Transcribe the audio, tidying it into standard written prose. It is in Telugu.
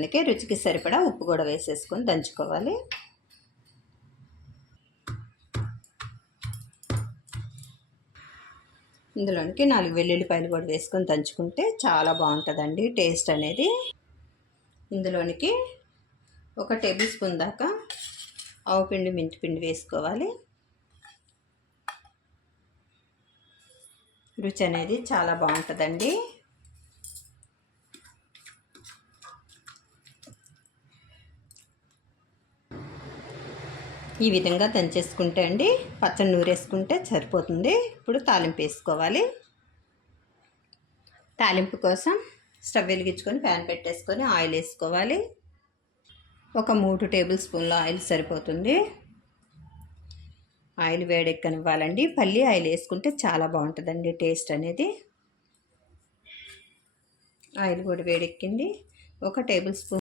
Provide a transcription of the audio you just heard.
అందుకే రుచికి సరిపడా ఉప్పు కూడా వేసేసుకొని దంచుకోవాలి. ఇందులోనికి 4 వెల్లుల్లిపాయలు కూడా వేసుకొని దంచుకుంటే చాలా బాగుంటుందండి టేస్ట్ అనేది. ఇందులోనికి 1 టేబుల్ స్పూన్ దాకా ఆవుపిండి మెంతిపిండి వేసుకోవాలి. రుచి అనేది చాలా బాగుంటుందండి. ఈ విధంగా దంచేసుకుంటే అండి పచ్చడి నూరేసుకుంటే సరిపోతుంది. ఇప్పుడు తాలింపు వేసుకోవాలి. తాలింపు కోసం స్టవ్ వెలిగించుకొని ప్యాన్ పెట్టేసుకొని ఆయిల్ వేసుకోవాలి. ఒక 3 టేబుల్ స్పూన్ల ఆయిల్ సరిపోతుంది. ఆయిల్ వేడెక్కనివ్వాలండి. పల్లి ఆయిల్ వేసుకుంటే చాలా బాగుంటుందండి టేస్ట్ అనేది. ఆయిల్ కూడా వేడెక్కింది. 1 టేబుల్ స్పూన్